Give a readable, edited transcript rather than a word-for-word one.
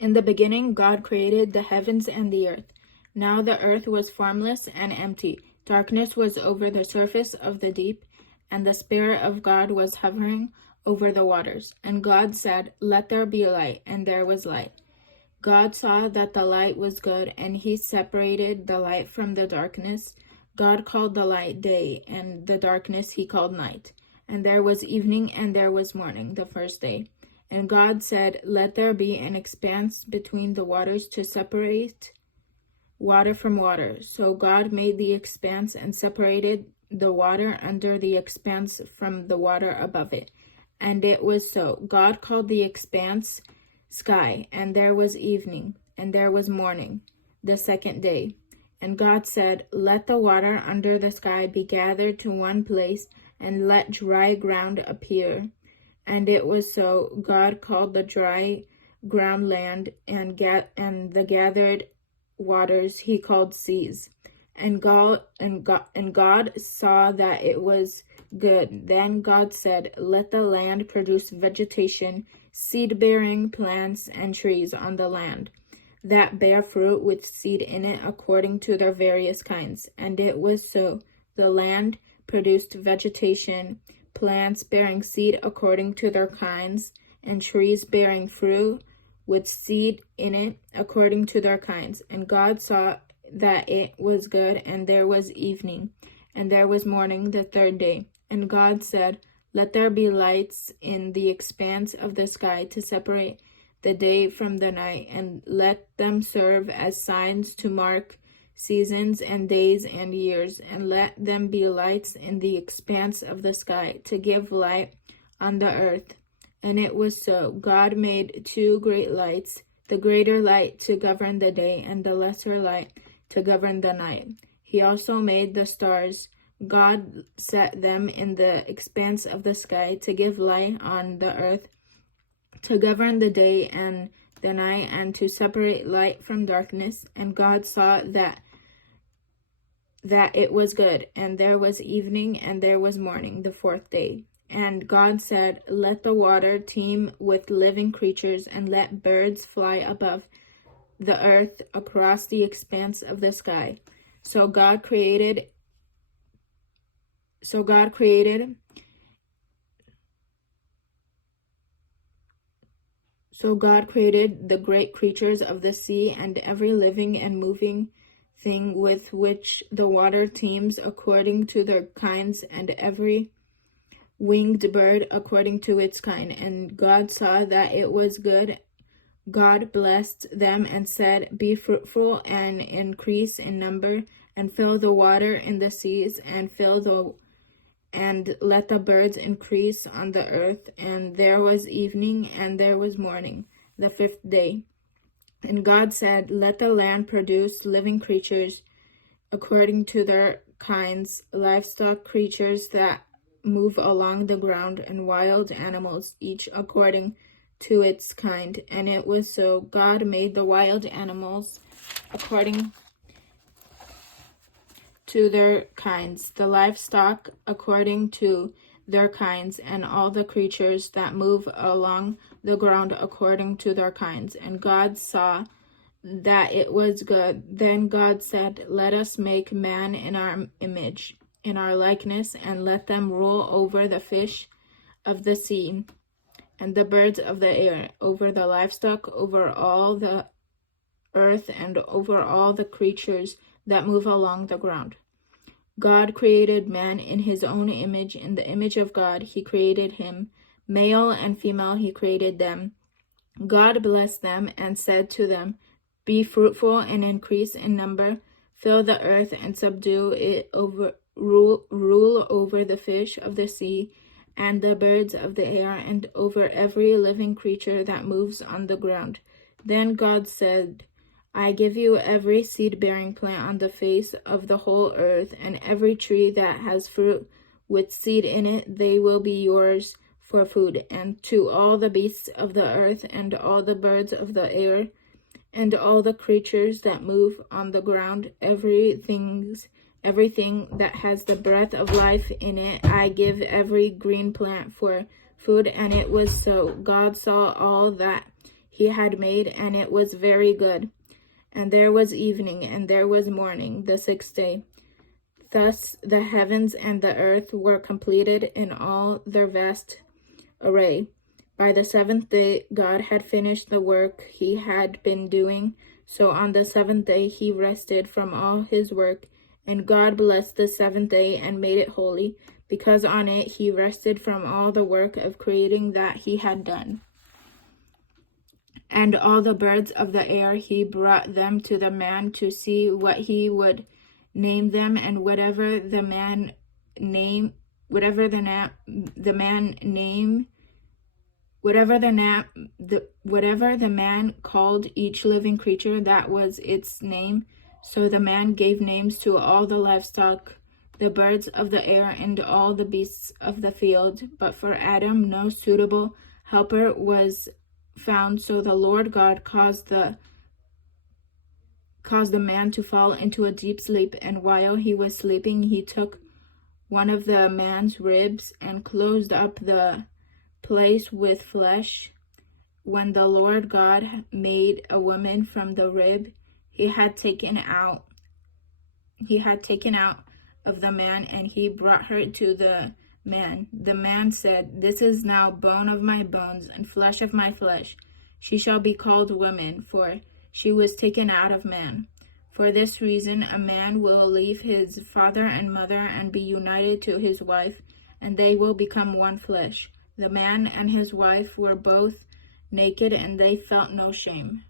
In the beginning, God created the heavens and the earth. Now the earth was formless and empty. Darkness was over the surface of the deep, and the Spirit of God was hovering over the waters. And God said, "Let there be light," and there was light. God saw that the light was good, and he separated the light from the darkness. God called the light day, and the darkness he called night. And there was evening, and there was morning, the first day. And God said, "Let there be an expanse between the waters to separate water from water." So God made the expanse and separated the water under the expanse from the water above it. And it was so. God called the expanse sky, and there was evening, and there was morning, the second day. And God said, "Let the water under the sky be gathered to one place, and let dry ground appear." And it was so. God called the dry ground land, and the gathered waters he called seas. And God saw that it was good. Then God said, "Let the land produce vegetation, seed-bearing plants and trees on the land that bear fruit with seed in it according to their various kinds." And it was so. The land produced vegetation, plants bearing seed according to their kinds, and trees bearing fruit with seed in it according to their kinds. And God saw that it was good, and there was evening, and there was morning, the third day. And God said, "Let there be lights in the expanse of the sky to separate the day from the night, and let them serve as signs to mark seasons and days and years, and let them be lights in the expanse of the sky to give light on the earth." And it was so. God made two great lights, the greater light to govern the day, and the lesser light to govern the night. He also made the stars. God set them in the expanse of the sky to give light on the earth, to govern the day and the night, and to separate light from darkness. And God saw that it was good, and there was evening, and there was morning, the fourth day. And God said, "Let the water teem with living creatures, and let birds fly above the earth across the expanse of the sky." So God created the great creatures of the sea, and every living and moving thing with which the water teems according to their kinds, and every winged bird according to its kind. And God saw that it was good. God blessed them and said, "Be fruitful and increase in number, and fill the water in the seas, and let the birds increase on the earth." And there was evening, and there was morning, the fifth day. And God said, "Let the land produce living creatures according to their kinds, livestock creatures that move along the ground, and wild animals, each according to its kind." And it was so. God made the wild animals according to their kinds, the livestock according to their kinds, and all the creatures that move along the ground according to their kinds. And God saw that it was good. Then God said, "Let us make man in our image, in our likeness, and let them rule over the fish of the sea, and the birds of the air, over the livestock, over all the earth, and over all the creatures that move along the ground." God created man in his own image. In the image of God he created him. Male and female he created them. God blessed them and said to them, "Be fruitful and increase in number. Fill the earth and subdue it. Rule over the fish of the sea and the birds of the air, and over every living creature that moves on the ground." Then God said, "I give you every seed-bearing plant on the face of the whole earth, and every tree that has fruit with seed in it, they will be yours for food. And to all the beasts of the earth, and all the birds of the air, and all the creatures that move on the ground, everything that has the breath of life in it, I give every green plant for food." And it was so. God saw all that he had made, and it was very good. And there was evening, and there was morning, the sixth day. Thus the heavens and the earth were completed in all their vast array. By the seventh day, God had finished the work he had been doing. So on the seventh day, he rested from all his work. And God blessed the seventh day and made it holy, because on it he rested from all the work of creating that he had done. And all the birds of the air he brought them to the man to see what he would name them, and whatever the man called each living creature, that was its name. So the man gave names to all the livestock, the birds of the air, and all the beasts of the field. But for Adam no suitable helper was found, so the Lord God caused the man to fall into a deep sleep, and while he was sleeping, he took one of the man's ribs and closed up the place with flesh. When the Lord God made a woman from the rib he had taken out of the man, and he brought her to the man. The man said, "This is now bone of my bones and flesh of my flesh. She shall be called woman, for she was taken out of man. For this reason, a man will leave his father and mother and be united to his wife, and they will become one flesh." The man and his wife were both naked, and they felt no shame.